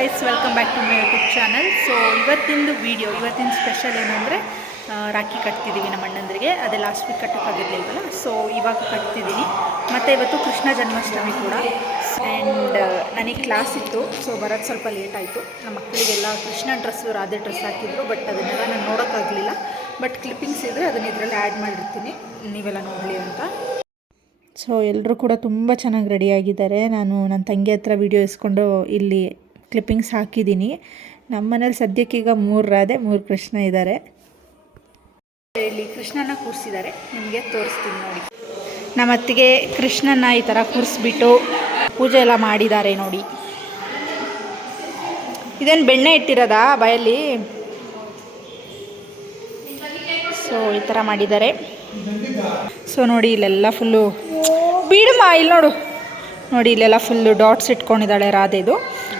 Guys, welcome back to my YouTube channel. So ಇವತ್ತಿನ special ಏನಂದರೆ ರಾಖಿ ಕಟ್ತಿದ್ದೀವಿ ನಮ್ಮ ಅಣ್ಣಂದ್ರಿಗೆ. ಅದೇ ಲಾಸ್ಟ್ ವೀಕ್ ಕಟ್ಟೋಕ್ಕಾಗಿರಲಿಲ್ವಲ್ಲ, ಸೊ ಇವಾಗ ಕಟ್ತಿದ್ದೀನಿ. ಮತ್ತು ಇವತ್ತು ಕೃಷ್ಣ ಜನ್ಮಾಷ್ಟಮಿ ಕೂಡ. ಆ್ಯಂಡ್ ನನಗೆ ಕ್ಲಾಸ್ ಇತ್ತು, ಸೊ ಬರೋದು ಸ್ವಲ್ಪ ಲೇಟ್ ಆಯಿತು. ನಮ್ಮ ಮಕ್ಕಳಿಗೆಲ್ಲ ಕೃಷ್ಣ ಡ್ರೆಸ್ಸು ರಾಧೆ ಡ್ರೆಸ್ ಹಾಕಿದ್ರು, ಬಟ್ ಅದನ್ನೆಲ್ಲ ನಾನು ನೋಡೋಕ್ಕಾಗಲಿಲ್ಲ. ಬಟ್ ಕ್ಲಿಪ್ಪಿಂಗ್ಸ್ ಇದ್ದರೆ ಅದನ್ನು ಇದರಲ್ಲಿ ಆ್ಯಡ್ ಮಾಡಿರ್ತೀನಿ, ನೀವೆಲ್ಲ ನೋಡಲಿ ಅಂತ. ಸೊ ಎಲ್ಲರೂ ಕೂಡ ತುಂಬ ಚೆನ್ನಾಗಿ ರೆಡಿಯಾಗಿದ್ದಾರೆ. ನಾನು ನನ್ನ ತಂಗಿ ಹತ್ರ ವಿಡಿಯೋ ಇಸ್ಕೊಂಡು ಇಲ್ಲಿ ಕ್ಲಿಪ್ಪಿಂಗ್ಸ್ ಹಾಕಿದ್ದೀನಿ. ನಮ್ಮ ಮನೇಲಿ ಸದ್ಯಕ್ಕೀಗ 3 ರಾಧೆ 3 ಕೃಷ್ಣ ಇದ್ದಾರೆ. ಇಲ್ಲಿ ಕೃಷ್ಣನ ಕೂರಿಸಿದ್ದಾರೆ, ನಿಮಗೆ ತೋರಿಸ್ತೀನಿ ನೋಡಿ. ನಮ್ಮ ಅತ್ತಿಗೆ ಕೃಷ್ಣನ ಈ ಥರ ಕೂರಿಸ್ಬಿಟ್ಟು ಪೂಜೆ ಎಲ್ಲ ಮಾಡಿದ್ದಾರೆ ನೋಡಿ. ಇದೇನು ಬೆಣ್ಣೆ ಇಟ್ಟಿರೋದಾ ಬಾಯಲ್ಲಿ? ಸೊ ಈ ಥರ ಮಾಡಿದ್ದಾರೆ. ಸೊ ನೋಡಿ, ಇಲ್ಲೆಲ್ಲ ಫುಲ್ಲು ಬೀಡಮ್ಮ, ಇಲ್ಲಿ ನೋಡಿ ಇಲ್ಲೆಲ್ಲ ಫುಲ್ಲು ಡಾಟ್ಸ್ ಇಟ್ಕೊಂಡಿದ್ದಾಳೆ ರಾಧೆದು.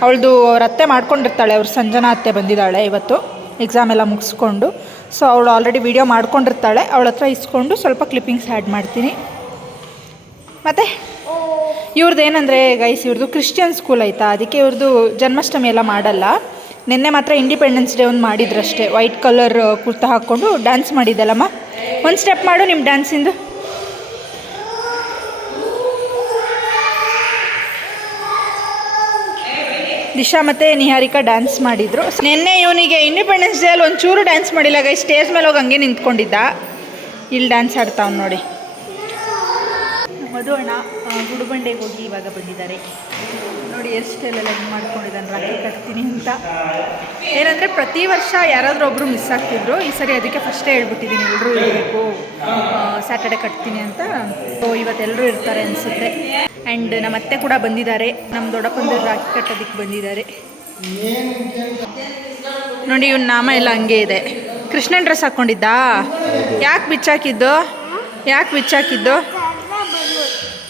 ಅವಳದು ಅವ್ರ ಅತ್ತೆ ಮಾಡ್ಕೊಂಡಿರ್ತಾಳೆ, ಅವ್ರು ಸಂಜನಾ ಅತ್ತೆ ಬಂದಿದ್ದಾಳೆ ಇವತ್ತು ಎಕ್ಸಾಮ್ ಎಲ್ಲ ಮುಗಿಸ್ಕೊಂಡು. ಸೊ ಅವಳು ಆಲ್ರೆಡಿ ವೀಡಿಯೋ ಮಾಡ್ಕೊಂಡಿರ್ತಾಳೆ, ಅವಳ ಹತ್ರ ಇಸ್ಕೊಂಡು ಸ್ವಲ್ಪ ಕ್ಲಿಪ್ಪಿಂಗ್ಸ್ ಆ್ಯಡ್ ಮಾಡ್ತೀನಿ. ಮತ್ತು ಇವ್ರದ್ದು ಏನಂದರೆ ಗೈಸ್, ಇವ್ರದ್ದು ಕ್ರಿಶ್ಚಿಯನ್ ಸ್ಕೂಲ್ ಆಯಿತಾ, ಅದಕ್ಕೆ ಇವ್ರದ್ದು ಜನ್ಮಾಷ್ಟಮಿ ಎಲ್ಲ ಮಾಡಲ್ಲ. ನಿನ್ನೆ ಮಾತ್ರ ಇಂಡಿಪೆಂಡೆನ್ಸ್ ಡೇ ಒಂದು ಮಾಡಿದ್ರಷ್ಟೇ. ವೈಟ್ ಕಲರ್ ಕುರ್ತಾ ಹಾಕ್ಕೊಂಡು ಡ್ಯಾನ್ಸ್ ಮಾಡಿದ್ದಲ್ಲಮ್ಮ. ಒಂದು ಸ್ಟೆಪ್ ಮಾಡು ನಿಮ್ಮ ಡ್ಯಾನ್ಸಿಂದು. ದಿಶಾ ಮತ್ತು ನಿಹಾರಿಕಾ ಡ್ಯಾನ್ಸ್ ಮಾಡಿದರು. ನಿನ್ನೆ ಇವನಿಗೆ ಇಂಡಿಪೆಂಡೆನ್ಸ್ ಡೇ ಅಲ್ಲಿ ಒಂಚೂರು ಡ್ಯಾನ್ಸ್ ಮಾಡಿಲ್ಲ ಗೈ. ಸ್ಟೇಜ್ ಮೇಲೆ ಹೋಗಿ ಹಂಗೆ ನಿಂತ್ಕೊಂಡಿದ್ದ. ಇಲ್ಲಿ ಡ್ಯಾನ್ಸ್ ಆಡ್ತಾವ್ ನೋಡಿ. ಮಧು ಅಣ್ಣ ಗುಡುಬಂಡೆಗೆ ಹೋಗಿ ಇವಾಗ ಬಂದಿದ್ದಾರೆ ನೋಡಿ. ಎಷ್ಟೆಲ್ಲ ಹಿಂಗೆ ಮಾಡ್ಕೊಂಡಿದ್ದಾನೆ ರಾಖಿ ಕಟ್ತೀನಿ ಅಂತ. ಏನಂದರೆ ಪ್ರತಿ ವರ್ಷ ಯಾರಾದರೂ ಒಬ್ಬರು ಮಿಸ್ ಆಗ್ತಿದ್ರು, ಈ ಸರಿ ಅದಕ್ಕೆ ಫಸ್ಟೇ ಹೇಳ್ಬಿಟ್ಟಿದ್ದೀನಿ ಎಲ್ಲರೂ ಇರಬೇಕು, ಸ್ಯಾಟರ್ಡೆ ಕಟ್ತೀನಿ ಅಂತ. ಸೊ ಇವತ್ತೆಲ್ಲರೂ ಇರ್ತಾರೆ ಅನಿಸುತ್ತೆ. ಆ್ಯಂಡ್ ನಮ್ಮ ಅತ್ತೆ ಕೂಡ ಬಂದಿದ್ದಾರೆ, ನಮ್ಮ ದೊಡ್ಡಪ್ಪಂದು ರಾಖಿ ಕಟ್ಟೋದಕ್ಕೆ ಬಂದಿದ್ದಾರೆ ನೋಡಿ. ಇವ್ನ ನಾಮ ಎಲ್ಲ ಹಂಗೆ ಇದೆ. ಕೃಷ್ಣನ್ ಡ್ರೆಸ್ ಹಾಕ್ಕೊಂಡಿದ್ದಾ? ಯಾಕೆ ಬಿಚ್ಚಾಕಿದ್ದು?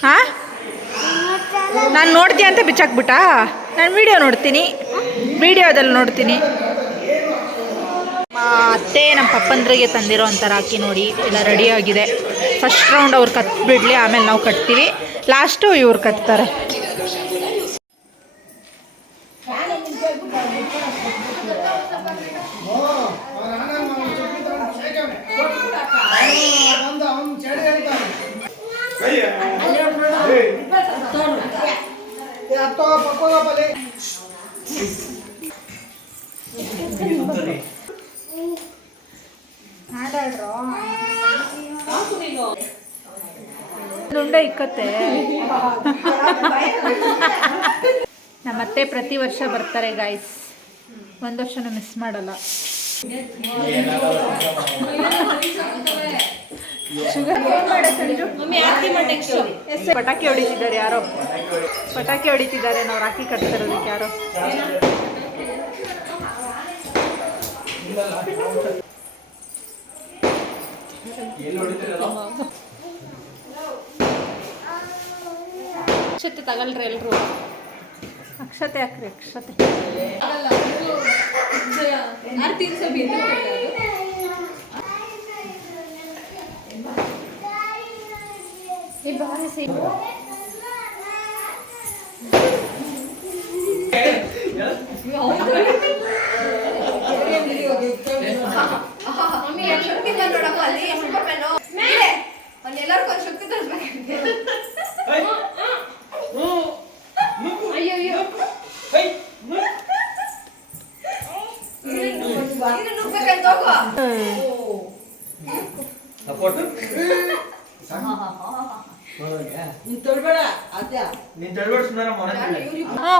ಹಾಂ, ನಾನು ನೋಡ್ತೀನಿ ಅಂತ ಬಿಚ್ಚಾಕ್ಬಿಟ್ಟಾ? ನಾನು ವಿಡಿಯೋದಲ್ಲಿ ನೋಡ್ತೀನಿ. ಅತ್ತೆ ನಮ್ಮ ಪಪ್ಪಂದ್ರಿಗೆ ತಂದಿರೋ ಅಂಥ ರಾಖಿ ನೋಡಿ, ಎಲ್ಲ ರೆಡಿಯಾಗಿದೆ. ಫಸ್ಟ್ ರೌಂಡ್ ಅವ್ರು ಕಟ್ಬಿಡ್ಲಿ, ಆಮೇಲೆ ನಾವು ಕಟ್ತೀವಿ. ಲಾಸ್ಟು ಇವ್ರು ಕಟ್ತಾರೆ. ದುಂಡ ಇಕ್ಕತ್ತೆ. ನಮ್ಮತ್ತೆ ಪ್ರತಿ ವರ್ಷ ಬರ್ತಾರೆ ಗಾಯ್ಸ್, ಒಂದು ವರ್ಷನೂ ಮಿಸ್ ಮಾಡಲ್ಲ. ಪಟಾಕಿ ಹೊಡಿತಿದ್ದಾರೆ ಯಾರೋ, ನಾವು ರಾಖಿ ಕಟ್ತಾ ಇರೋದಕ್ಕೆ ಯಾರೋ. ಅಕ್ಷತೆ ತಗಲ್ರಿ ಎಲ್ರು. ಅಕ್ಷತೆ ಹಾಕ್ರಿ, ಅಕ್ಷತೆ.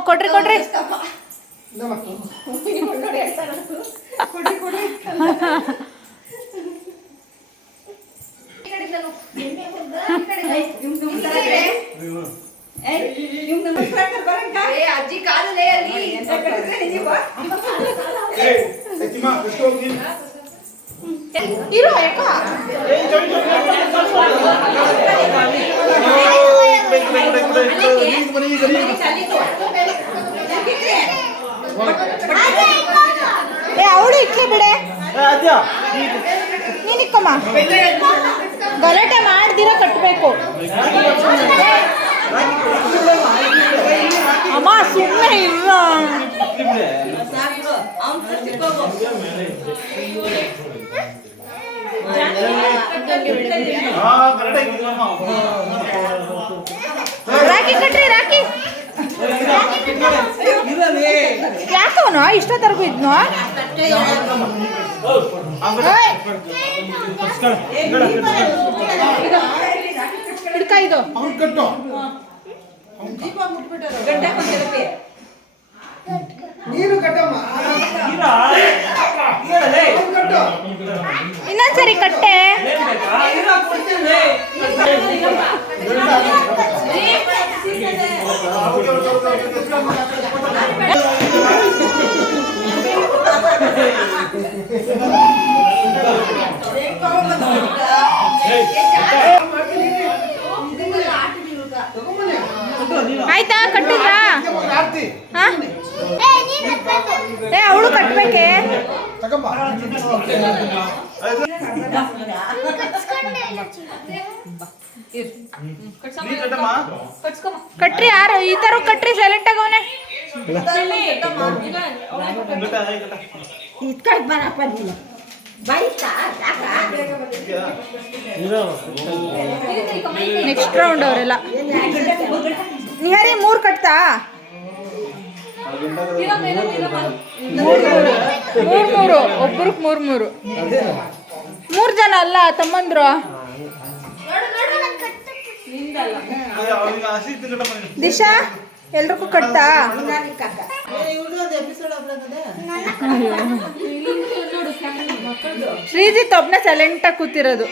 ಕೊಡ್ರಿ ಅಜ್ಜಿ ಕಾಲೇ ಅಲ್ಲಿ ಇರೋ ಯಾಕ ಅವಳು ಇಟ್ಲಿ ಬಿಡೆ, ನೀನಿಕ್ಕಮ್ಮ. ಗಲಾಟೆ ಮಾಡ್ದಿರ ಕಟ್ಟಬೇಕು. ಅಮ್ಮ ಸುಮ್ಮನೆ ಇಲ್ಲ. ರಾಖಿ ಕಟ್ರಿ ರಾಖಿ ಯಾಕವನು ಇಷ್ಟೊತ್ತರೆಗೂ ಇದ್ನು ಹಿಡ್ಕ ಇದು ಇನ್ನೊಂದ್ಸರಿ ಕಟ್ಟೆ ಆಯ್ತಾ ಕಟ್ಟಿದ್ರಾ ಏ ಅವಳು ಕಟ್ಬೇಕೆ ಕಟ್ರಿ ಯಾರು ಈ ತರ ಕಟ್ರಿ ಸೈಲೆಂಟ್ ಆಗವನೆ ನೆಕ್ಸ್ಟ್ ರೌಂಡ್ ಅವರೆಲ್ಲ ನಿಹಾರಿ 3 ಕಟ್ತಾ ಮೂರು ಒಬ್ರಿಗೆ 3 ಜನ ಅಲ್ಲ ತಮ್ಮಂದ್ರು ದಿಶಾ ಎಲ್ರಿಗೂ ಕಟ್ತಾ ಶ್ರೀಜಿತ್ ಒಬ್ನ ಸೈಲೆಂಟಾಗಿ ಕೂತಿರೋದು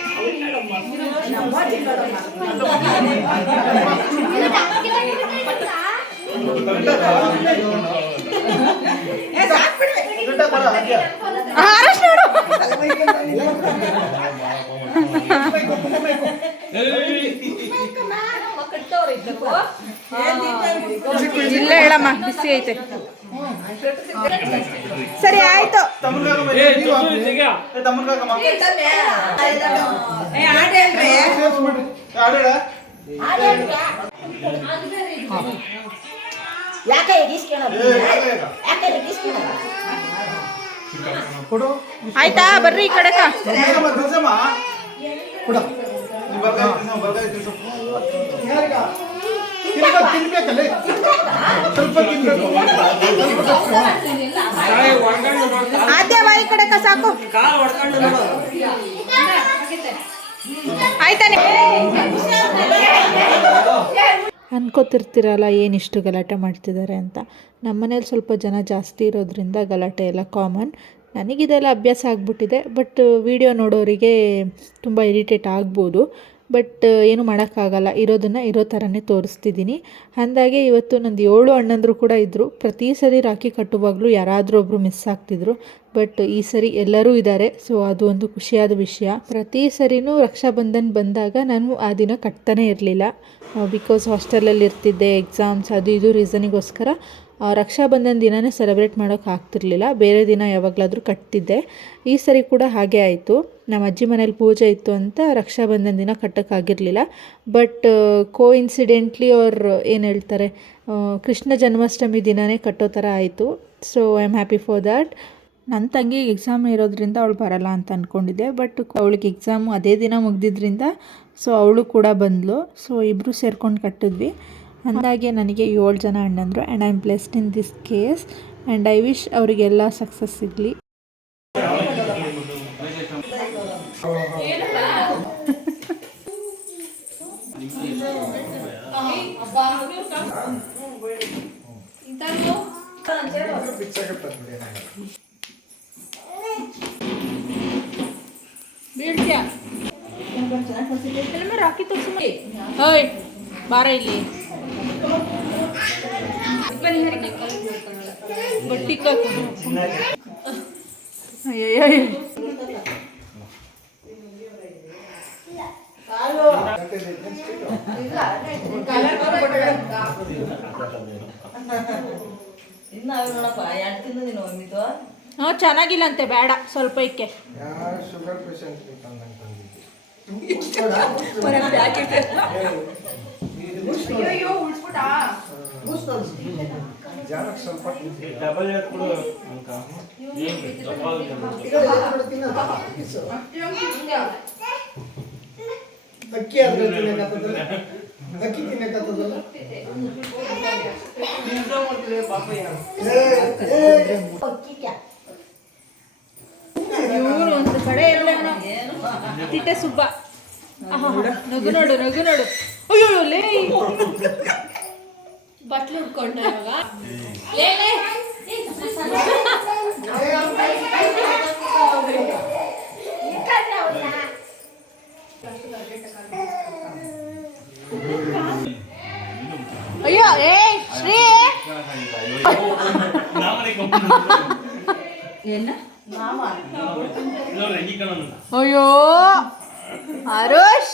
ಆರಷ್ಟು ನೋಡು ಇಲ್ಲ ಹೇಳಮ್ಮ ಬಿಸಿ ಐತೆ ಸರಿ ಆಯ್ತು ಆಯ್ತಾ ಬರ್ರಿ ಈ ಕಡೆ ಆದ್ಯವಾ ಈ ಕಡೆ ಸಾಕು ಆಯ್ತಾನೆ ಅನ್ಕೋತಿರ್ತೀರಲ್ಲ ಏನಿಷ್ಟು ಗಲಾಟೆ ಮಾಡ್ತಿದ್ದಾರೆ ಅಂತ. ನಮ್ಮನೇಲಿ ಸ್ವಲ್ಪ ಜನ ಜಾಸ್ತಿ ಇರೋದ್ರಿಂದ ಗಲಾಟೆ ಎಲ್ಲ ಕಾಮನ್. ನನಗಿದೆಲ್ಲ ಅಭ್ಯಾಸ ಆಗಿಬಿಟ್ಟಿದೆ. ಬಟ್ ವಿಡಿಯೋ ನೋಡೋರಿಗೆ ತುಂಬ ಇರಿಟೇಟ್ ಆಗ್ಬೋದು. ಬಟ್ ಏನು ಮಾಡೋಕ್ಕಾಗಲ್ಲ, ಇರೋದನ್ನು ಇರೋ ಥರನೇ ತೋರಿಸ್ತಿದ್ದೀನಿ. ಅಂದಾಗೆ ಇವತ್ತು ನಂದು 7 ಅಣ್ಣಂದರು ಕೂಡ ಇದ್ದರು. ಪ್ರತಿ ಸರಿ ರಾಖಿ ಕಟ್ಟುವಾಗಲೂ ಯಾರಾದರೂ ಒಬ್ಬರು ಮಿಸ್ ಆಗ್ತಿದ್ರು. ಬಟ್ ಈ ಸರಿ ಎಲ್ಲರೂ ಇದ್ದಾರೆ. ಸೊ ಅದು ಒಂದು ಖುಷಿಯಾದ ವಿಷಯ. ಪ್ರತಿ ಸರಿನೂ ರಕ್ಷಾಬಂಧನ್ ಬಂದಾಗ ನಾನು ಆ ದಿನ ಕಟ್ತಾನೇ ಇರಲಿಲ್ಲ. ಬಿಕಾಸ್ ಹಾಸ್ಟೆಲಲ್ಲಿ ಇರ್ತಿದ್ದೆ, ಎಕ್ಸಾಮ್ಸ್ ಅದು ಇದು ರೀಸನಿಗೋಸ್ಕರ ರಕ್ಷಾಬಂಧನ ದಿನವೇ ಸೆಲೆಬ್ರೇಟ್ ಮಾಡೋಕ್ಕೆ ಆಗ್ತಿರ್ಲಿಲ್ಲ. ಬೇರೆ ದಿನ ಯಾವಾಗಲಾದರೂ ಕಟ್ತಿದ್ದೆ. ಈ ಸರಿ ಕೂಡ ಹಾಗೆ ಆಯಿತು. ನಮ್ಮ ಅಜ್ಜಿ ಮನೇಲಿ ಪೂಜೆ ಇತ್ತು ಅಂತ ರಕ್ಷಾಬಂಧನ ದಿನ ಕಟ್ಟೋಕ್ಕಾಗಿರಲಿಲ್ಲ. ಬಟ್ ಕೋಇನ್ಸಿಡೆಂಟ್ಲಿ ಅವ್ರು ಏನು ಹೇಳ್ತಾರೆ, ಕೃಷ್ಣ ಜನ್ಮಾಷ್ಟಮಿ ದಿನವೇ ಕಟ್ಟೋ ಥರ ಆಯಿತು. So I am happy for that. ನನ್ನ ತಂಗಿಗೆ ಎಕ್ಸಾಮ್ ಇರೋದ್ರಿಂದ ಅವಳು ಬರಲ್ಲ ಅಂತ ಅಂದ್ಕೊಂಡಿದ್ದೆ. ಬಟ್ ಅವಳಿಗೆ ಎಕ್ಸಾಮು ಅದೇ ದಿನ ಮುಗ್ದಿದ್ರಿಂದ ಸೊ ಅವಳು ಕೂಡ ಬಂದಳು. ಸೊ ಇಬ್ಬರು ಸೇರ್ಕೊಂಡು ಕಟ್ಟಿದ್ವಿ. ಅಂದಾಗೆ ನನಗೆ 7 ಜನ ಅಣ್ಣಂದರು. And I am blessed in this case. And I wish ಅವರಿಗೆಲ್ಲ ಸಕ್ಸಸ್ ಸಿಗಲಿ. ಬೀಳ್ತೀಯಾ ರಾಕಿ ತೋರಿಸಿ ಓಯ್ ಬಾರ ಇಲ್ಲಿ ಬಟ್ಟಿ ಚೆನ್ನಾಗಿಲ್ಲ ಅಂತೆ, ಬೇಡ ಸ್ವಲ್ಪ ಇಕ್ಕೆ. ಡಬಲ್ ಕೊಡು ಅಕ್ಕಿ ಆದ್ರೆ ತಿನ್ನಕತ್ತದಲ್ಲ ಅಕ್ಕಿ ತಿನ್ನಕತ್ತದಲ್ಲ ಇವರು ಒಂದು ಕಡೆ ಎಲ್ಲ ತಿಟ್ಟೆ ಸುಬ್ಬ ನಗು ನೋಡು ಅಯ್ಯೋ ಲೇ ಬಟ್ಲು ಉಟ್ಕೊಂಡು ಇವಾಗ ಅಯ್ಯೋ ಏ ಶ್ರೀ ಅಯ್ಯೋ ಆರುಷ್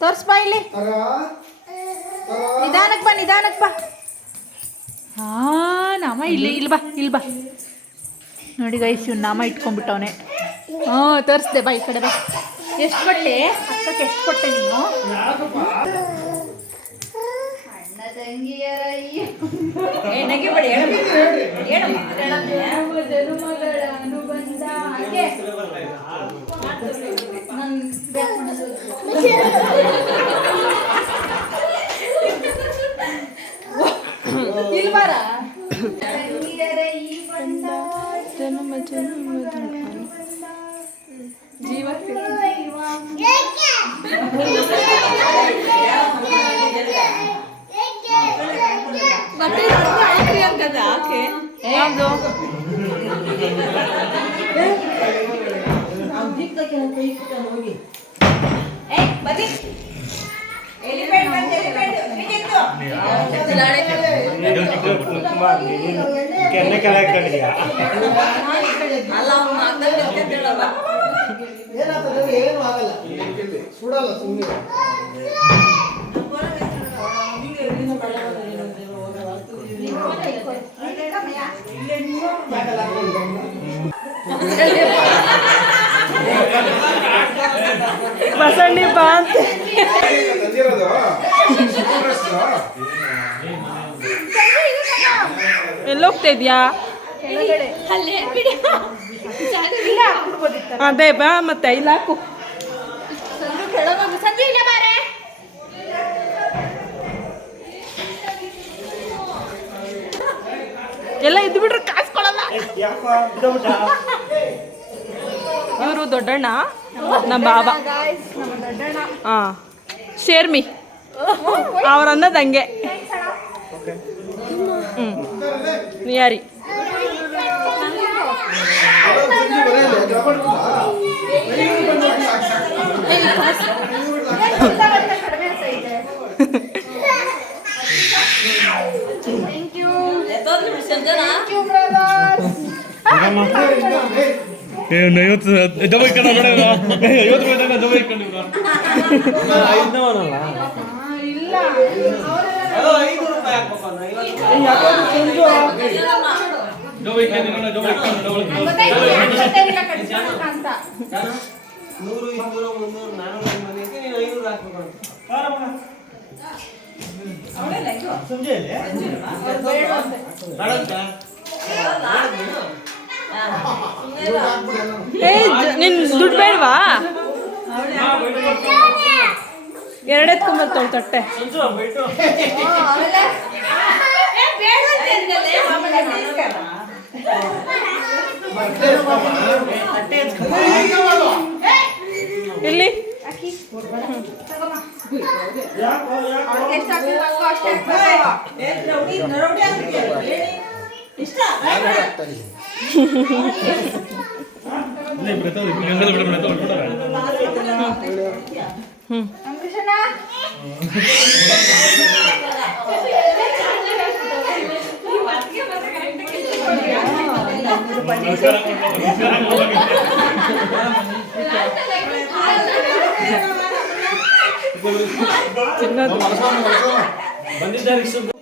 ತೋರ್ಸ್ಬಾ ಇಲ್ಲಿ ನಿಧಾನಕ್ಕೆ ಬಾ ಹಾ ನಾಮ ಇಲ್ಲಿ ಬಾ ನೋಡಿ ಗೈಸ್ ಇವ್ನು ನಾಮ ಇಟ್ಕೊಂಡ್ಬಿಟ್ಟವನೆ ತೋರಿಸ್ದೆ ಬಾ ಈ ಕಡೆ ಬಾ ಎಷ್ಟು ಕೊಟ್ಟೆ ಅಕ್ಕಕ್ಕೆ ಎಷ್ಟು ಕೊಟ್ಟೆ ನೀನು ಅಣ್ಣ ತಂಗಿಯರ ಇಲ್ಬಾರ ಜೀವ ಯಾವುದು ಕೆನ್ನೆ ಕೆಳ ಹಾಕೊಂಡಿದ್ಯಾ ಏನಾಗ್ತದೆ ಏನು ಆಗಲ್ಲ ಸುಡಲ್ಲ ಸುಮ್ಮನೆ ಬಸಣ್ಣಿ ಬಾ ಅಂತ ಎಲ್ಲೋಗ್ತಾ ಇದೆಯಾ ಅದೇ ಬಾ ಮತ್ತೆ ಇಲ್ಲ ಹಾಕು ಎಲ್ಲ ಇದ್ದು ಬಿಟ್ರೆ ಕಾಸು ಕೊಡಲ್ಲ ಇವರು ದೊಡ್ಡಣ್ಣ ನಮ್ಮ ಬಾಬಾ ಹಾ ಶೇರ್ಮಿ ಅವ್ರ ಅನ್ನೋದು ಹಂಗೆ ಯಾರಿ ಐವತ್ತು ಡಬಲ್ ಕಣ ನೋಡ 50 ರೂಪಾಯಿ ಡಬಲ್ ಇಟ್ಕೊಂಡಿವ್ರು ಇಲ್ಲ ಡಬಲ್ ಇಟ್ಕೊಂಡು ಡಬಲ್ ಅಂತ 100 200 300 400 ಮಂದಿ ಐತಿ ನೀನು 500 ಹಾಕ್ಬೇಕು ನಿನ್ ದುಡ್ಡು ಬೇಡವಾ ಎರಡೆತ್ಕೊಂಬತ್ತವಳು ತಟ್ಟೆ ಇಲ್ಲಿ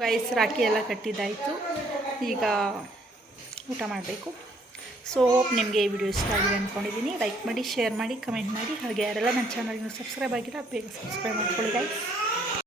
ಗೈಸ್ ರಾಖಿ ಎಲ್ಲ ಕಟ್ಟಿದ್ದಾಯಿತು. ಈಗ ಊಟ ಮಾಡಬೇಕು. ಸೊ ಹೋಪ್ ನಿಮಗೆ ಈ ವಿಡಿಯೋ ಇಷ್ಟ ಆಗಿದೆ ಅಂದ್ಕೊಂಡಿದ್ದೀನಿ. ಲೈಕ್ ಮಾಡಿ, ಶೇರ್ ಮಾಡಿ, ಕಮೆಂಟ್ ಮಾಡಿ. ಹಾಗೆ ಯಾರೆಲ್ಲ ನನ್ನ ಚಾನಲ್ಗೆ ಸಬ್ಸ್ಕ್ರೈಬ್ ಆಗಿಲ್ಲ ಬೇಗ ಸಬ್ಸ್ಕ್ರೈಬ್ ಮಾಡ್ಕೊಳ್ಳಿ ಗೈಸ್.